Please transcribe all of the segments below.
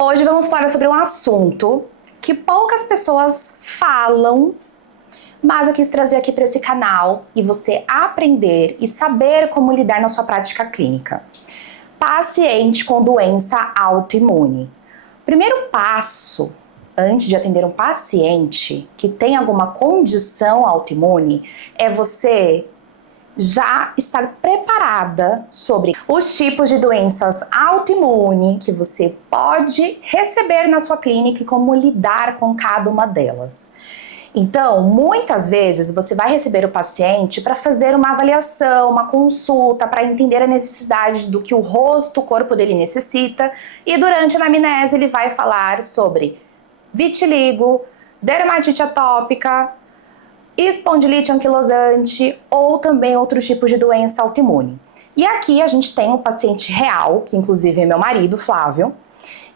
Hoje vamos falar sobre um assunto que poucas pessoas falam, mas eu quis trazer aqui para esse canal e você aprender e saber como lidar na sua prática clínica. Paciente com doença autoimune. Primeiro passo, antes de atender um paciente que tem alguma condição autoimune, é você já estar preparada sobre os tipos de doenças autoimunes que você pode receber na sua clínica e como lidar com cada uma delas. Então, muitas vezes você vai receber o paciente para fazer uma avaliação, uma consulta, para entender a necessidade do que o rosto, o corpo dele necessita, e durante a anamnese ele vai falar sobre vitiligo, dermatite atópica, espondilite anquilosante ou também outros tipos de doença autoimune. E aqui a gente tem um paciente real, que inclusive é meu marido, Flávio,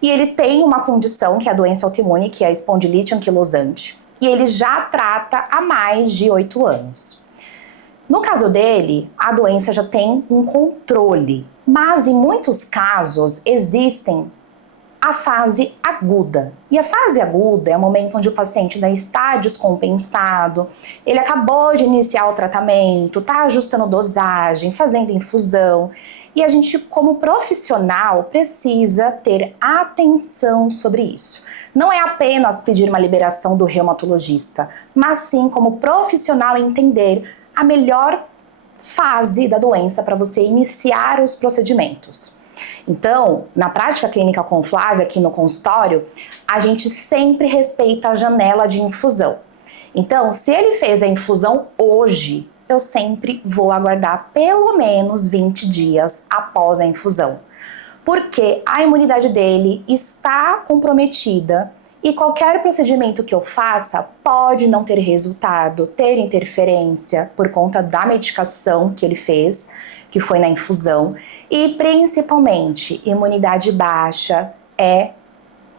e ele tem uma condição que é a doença autoimune, que é a espondilite anquilosante, e ele já trata há mais de 8 anos. No caso dele, a doença já tem um controle, mas em muitos casos existem a fase aguda. E a fase aguda é o momento onde o paciente ainda está descompensado, ele acabou de iniciar o tratamento, está ajustando dosagem, fazendo infusão, e a gente, como profissional, precisa ter atenção sobre isso. Não é apenas pedir uma liberação do reumatologista, mas sim, como profissional, entender a melhor fase da doença para você iniciar os procedimentos. Então, na prática clínica com o Flávio, aqui no consultório, a gente sempre respeita a janela de infusão. Então, se ele fez a infusão hoje, eu sempre vou aguardar pelo menos 20 dias após a infusão, porque a imunidade dele está comprometida e qualquer procedimento que eu faça pode não ter resultado, ter interferência por conta da medicação que ele fez, que foi na infusão, e principalmente imunidade baixa é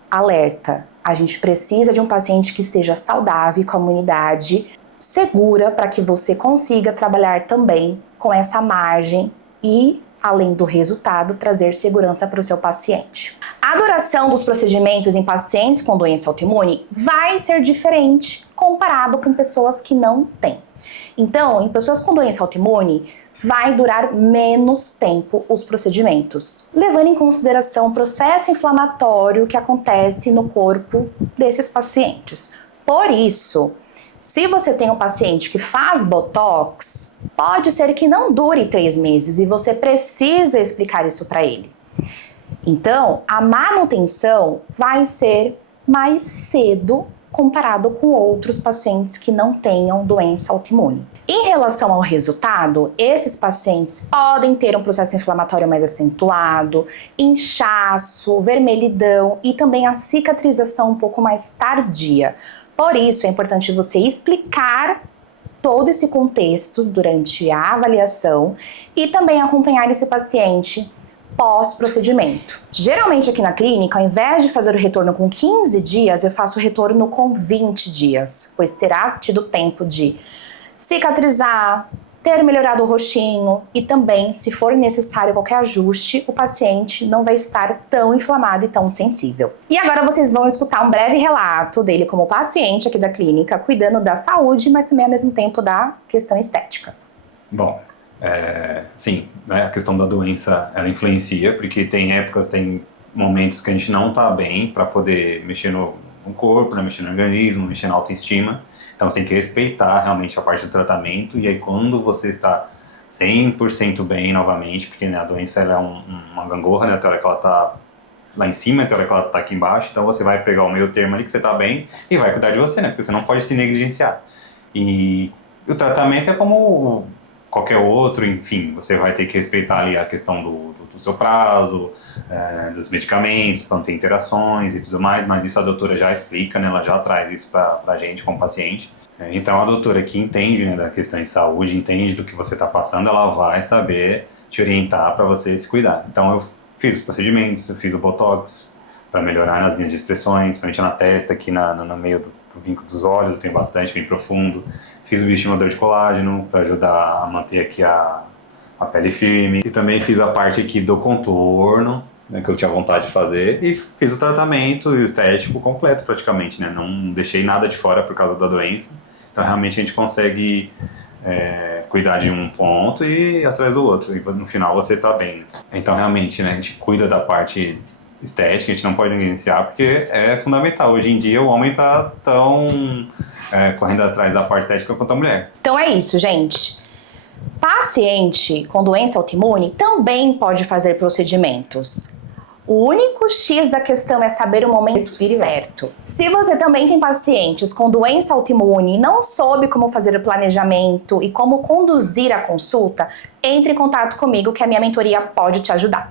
alerta. A gente precisa de um paciente que esteja saudável, com a imunidade segura, para que você consiga trabalhar também com essa margem e, além do resultado, trazer segurança para o seu paciente. A duração dos procedimentos em pacientes com doença autoimune vai ser diferente comparado com pessoas que não têm. Então, em pessoas com doença autoimune, vai durar menos tempo os procedimentos, levando em consideração o processo inflamatório que acontece no corpo desses pacientes. Por isso, se você tem um paciente que faz botox, pode ser que não dure 3 meses e você precisa explicar isso para ele. Então, a manutenção vai ser mais cedo comparado com outros pacientes que não tenham doença autoimune. Em relação ao resultado, esses pacientes podem ter um processo inflamatório mais acentuado, inchaço, vermelhidão e também a cicatrização um pouco mais tardia. Por isso, é importante você explicar todo esse contexto durante a avaliação e também acompanhar esse paciente pós-procedimento. Geralmente aqui na clínica, ao invés de fazer o retorno com 15 dias, eu faço o retorno com 20 dias, pois terá tido tempo de cicatrizar, ter melhorado o rostinho e também, se for necessário qualquer ajuste, o paciente não vai estar tão inflamado e tão sensível. E agora vocês vão escutar um breve relato dele como paciente aqui da clínica, cuidando da saúde, mas também ao mesmo tempo da questão estética. Bom, sim, né, a questão da doença, ela influencia, porque tem épocas, tem momentos que a gente não tá bem para poder mexer no corpo, né, mexer no organismo, mexer na autoestima. Então você tem que respeitar realmente a parte do tratamento, e aí quando você está 100% bem novamente, porque né, a doença ela é uma gangorra, né, até a hora que ela está lá em cima, até a hora que ela está aqui embaixo, então você vai pegar o meio termo ali que você está bem e vai cuidar de você, né, porque você não pode se negligenciar. E o tratamento é como qualquer outro, enfim, você vai ter que respeitar ali a questão do seu prazo, dos medicamentos, para não ter interações e tudo mais, mas isso a doutora já explica, né, ela já traz isso para a gente como paciente. Então a doutora que entende, né, da questão de saúde, entende do que você está passando, ela vai saber te orientar para você se cuidar. Então eu fiz os procedimentos, eu fiz o botox para melhorar nas linhas de expressões, principalmente na testa, aqui no meio do vinco dos olhos, eu tenho bastante, bem profundo. Fiz o bioestimulador de colágeno para ajudar a manter aqui a pele firme. E também fiz a parte aqui do contorno, né, que eu tinha vontade de fazer, e fiz o tratamento estético completo praticamente, né? Não deixei nada de fora por causa da doença. Então realmente a gente consegue cuidar de um ponto e ir atrás do outro, e no final você tá bem. Então realmente, né, a gente cuida da parte estética, a gente não pode negligenciar, porque é fundamental. Hoje em dia o homem tá tão correndo atrás da parte estética quanto a mulher. Então é isso, gente. Paciente com doença autoimune também pode fazer procedimentos. O único X da questão é saber o momento certo. Se você também tem pacientes com doença autoimune e não soube como fazer o planejamento e como conduzir a consulta, entre em contato comigo que a minha mentoria pode te ajudar.